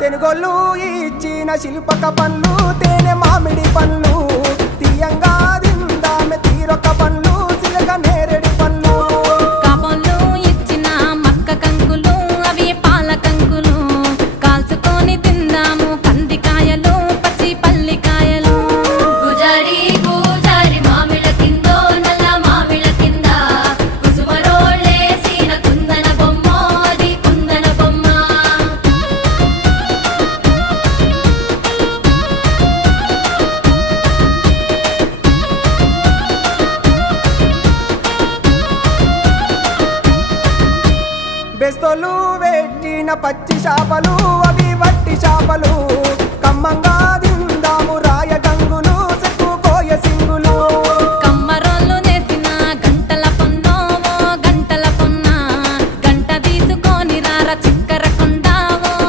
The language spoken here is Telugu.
తెనుగొల్లు ఇచ్చిన శిల్పక పండ్లు తేనె మామిడి పండ్లు తీయంగా దిందామె తీరొక పండ్లు చిలక నేరేడు పండ్లు కాపంలో ఇచ్చిన మక్క కంకులు అవి పాల కంకులు కాల్చుకొని తిందాము కందికాయలు పచ్చి పల్లికాయలు గుజారి గుజారి మామిళ్ళ కిందో నల్ల మామిళ్ళ కింద కుసుమరోళ్ళేసిన కుందన బొమ్మ అది కుందన బొమ్మ బెస్తోలు పెట్టిన పచ్చి చేపలు అవి వట్టి చేపలు కమ్మంగా